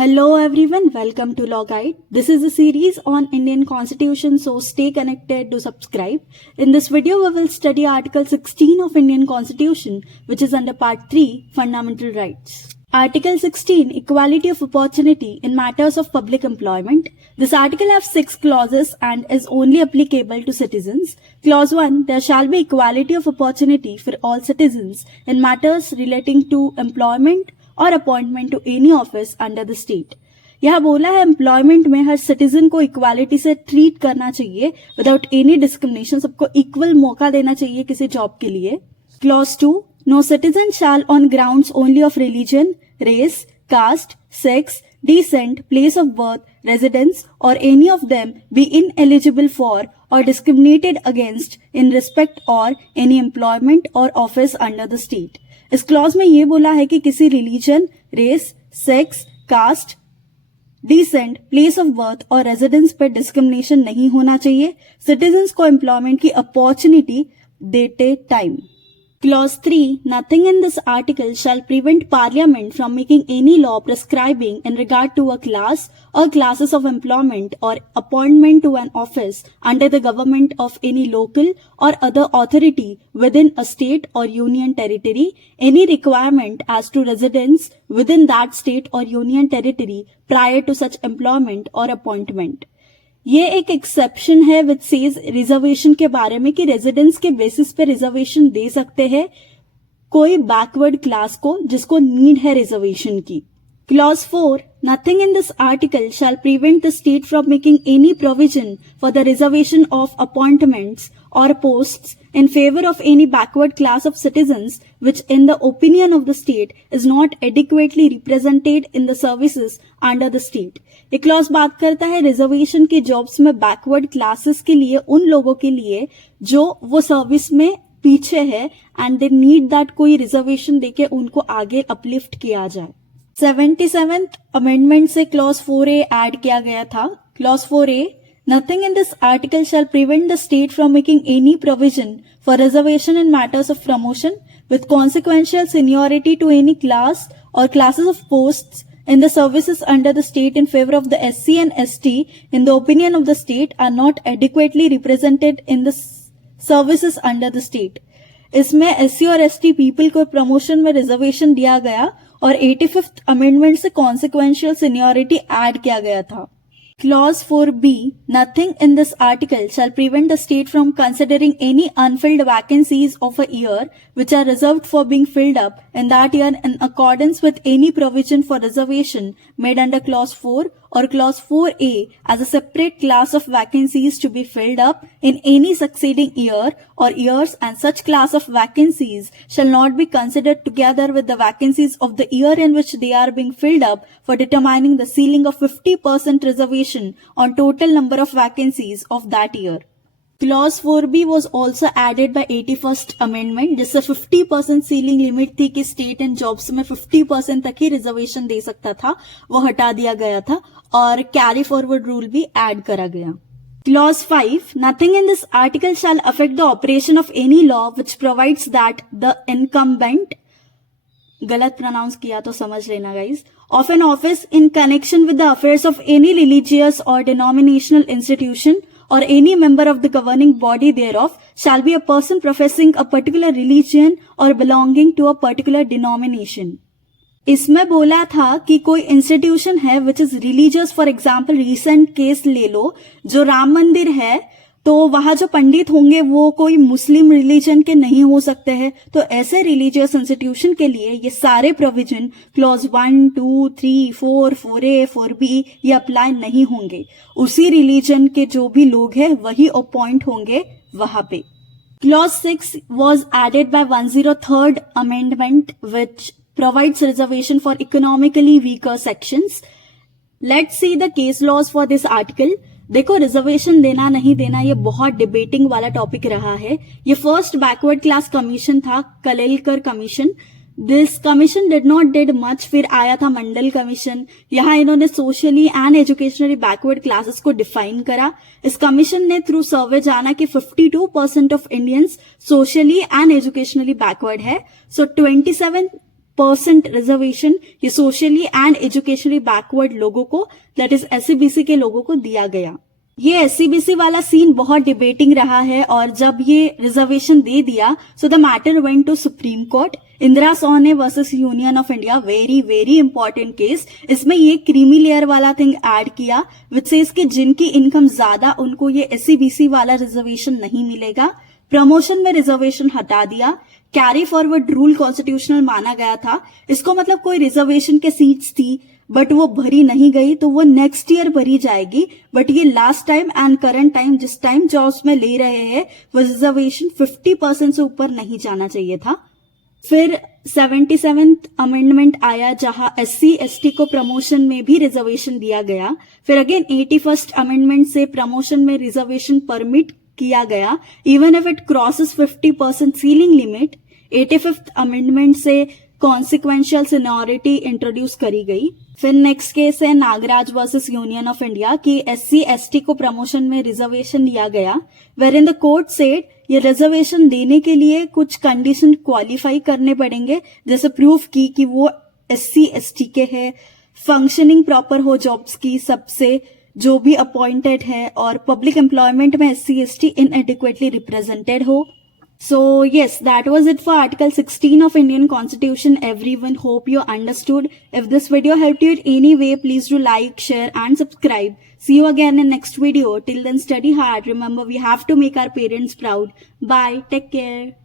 Hello everyone, welcome to Law Guide. This is a series on Indian Constitution, so stay connected to subscribe. In this video, we will study Article 16 of Indian Constitution, which is under Part 3, Fundamental Rights. Article 16, Equality of Opportunity in Matters of Public Employment. This article has 6 clauses and is only applicable to citizens. Clause 1, there shall be equality of opportunity for all citizens in matters relating to employment और appointment to any office under the state. यह बोला है employment में हर citizen को equality से treat करना चाहिए विदाउट एनी डिस्क्रिमिनेशन, सबको इक्वल मौका देना चाहिए किसी जॉब के लिए। Clause 2, no citizen shall on grounds only of religion, race, caste, sex, descent, place of birth, residence or any of them be ineligible for or discriminated against in respect or any employment or office under the state। इस clause में ये बोला है कि किसी religion, race, sex, caste, descent, place of birth और residence पर discrimination नहीं होना चाहिए सिटीजन्स को एम्प्लॉयमेंट की अपॉर्चुनिटी देते time. Clause 3, nothing in this article shall prevent Parliament from making any law prescribing in regard to a class or classes of employment or appointment to an office under the government of any local or other authority within a state or union territory, any requirement as to residence within that state or union territory prior to such employment or appointment। ये एक exception है which says reservation के बारे में कि residence के basis पे reservation दे सकते हैं कोई बैकवर्ड क्लास को जिसको नीड है रिजर्वेशन की। Clause 4, nothing in this article shall prevent the state from making any provision for the reservation of appointments or posts in favor of any backward class of citizens which in the opinion of the state is not adequately represented in the services under the state। ये clause बात करता है reservation की jobs में backward classes के लिए, उन लोगों के लिए जो वो सर्विस में पीछे है एंड दे नीड दैट कोई रिजर्वेशन देके उनको आगे अपलिफ्ट किया जाए। 77th अमेंडमेंट से क्लॉज 4A ऐड किया गया था। Clause 4A, nothing in this article shall prevent the state from making any provision for reservation in matters of promotion with consequential seniority to any class or classes of posts in the services under the state in favor of the SC and ST in the opinion of the state are not adequately represented in the services under the state। इसमें SC और ST people को promotion में reservation दिया गया और 85th amendment से consequential seniority add किया गया था। Clause 4B, nothing in this article shall prevent the state from considering any unfilled vacancies of a year which are reserved for being filled up in that year in accordance with any provision for reservation made under Clause 4 or Clause 4A as a separate class of vacancies to be filled up in any succeeding year or years, and such class of vacancies shall not be considered together with the vacancies of the year in which they are being filled up for determining the ceiling of 50% reservation on total number of vacancies of that year। Clause 4B was also added by 81st Amendment, जिससे 50% ceiling limit थी कि state and jobs में 50% तक ही reservation दे सकता था, वो हटा दिया गया था और कैरी फॉरवर्ड रूल भी ऐड करा गया। Clause 5, nothing in this article shall affect the operation of any law which provides that the incumbent, गलत प्रोनाउंस किया तो समझ लेना guys, of an office in connection with the affairs of any religious or denominational institution or any member of the governing body thereof shall be a person professing a particular religion or belonging to a particular denomination। इसमें बोला था कि कोई institution है which is religious, for example recent case ले लो, जो राम मंदिर है तो वहां जो पंडित होंगे वो कोई मुस्लिम रिलीजन के नहीं हो सकते हैं, तो ऐसे रिलीजियस इंस्टीट्यूशन के लिए ये सारे प्रोविजन क्लॉज 1, 2, 3, 4, 4A, 4B ये अप्लाई नहीं होंगे। उसी रिलीजन के जो भी लोग हैं वही अपॉइंट होंगे वहां पे। Clause 6 was added by 103rd Amendment which provides reservation for economically weaker sections। Let's see the case laws for this article। देखो, रिजर्वेशन देना नहीं देना ये बहुत डिबेटिंग वाला टॉपिक रहा है। ये फर्स्ट बैकवर्ड क्लास कमीशन था, Kalelkar commission. This commission did not did much. फिर आया था मंडल कमीशन, यहाँ इन्होंने socially and educationally backward classes को डिफाइन करा। इस कमीशन ने थ्रू सर्वे जाना कि 52% of Indians socially and educationally backward है। सो 27 परसेंट रिजर्वेशन ये सोशली एंड एजुकेशनली बैकवर्ड लोगों को, दैट इज SC/BC के लोगों को दिया गया। ये SC/BC वाला सीन बहुत डिबेटिंग रहा है और जब ये रिजर्वेशन दे दिया so the matter went to supreme court. Indira Sawhney versus union of India, very very important case. इसमें ये क्रीमी लेयर वाला थिंग ऐड किया विच सेज कि जिनकी इनकम ज्यादा उनको ये SC/BC वाला रिजर्वेशन नहीं मिलेगा। प्रमोशन में रिजर्वेशन हटा दिया। कैरी फॉरवर्ड रूल कॉन्स्टिट्यूशनल माना गया था। इसको मतलब कोई रिजर्वेशन के सीट्स थी बट वो भरी नहीं गई तो वो नेक्स्ट ईयर भरी जाएगी, बट ये last time and current time जिस टाइम जॉब्स में ले रहे हैं वो रिजर्वेशन 50% से ऊपर नहीं जाना चाहिए था। फिर 77th अमेंडमेंट आया जहां SC/ST को प्रमोशन में भी रिजर्वेशन दिया गया। फिर अगेन 81st अमेंडमेंट से प्रमोशन में रिजर्वेशन परमिट किया गया even if it crosses 50% ceiling limit. 85th amendment से कॉन्सिक्वेंशियल सीनियरिटी इंट्रोड्यूस करी गई। फिर नेक्स्ट केस है Nagaraj versus union of India कि SC/ST को प्रमोशन में रिजर्वेशन दिया गया, where in the court said ये रिजर्वेशन देने के लिए कुछ कंडीशन क्वालिफाई करने पड़ेंगे, जैसे प्रूफ की कि वो SC/ST के है, फंक्शनिंग प्रॉपर हो जॉब्स की सबसे जो भी अपॉइंटेड है, और पब्लिक एम्प्लॉयमेंट में SC/ST इनएडिक्वेटली रिप्रेजेंटेड हो। So yes, that was it for Article 16 of Indian Constitution. Everyone, hope you understood. If this video helped you in any way, please do like, share and subscribe. See you again in next video. Till then, study hard. Remember, we have to make our parents proud. Bye. Take care.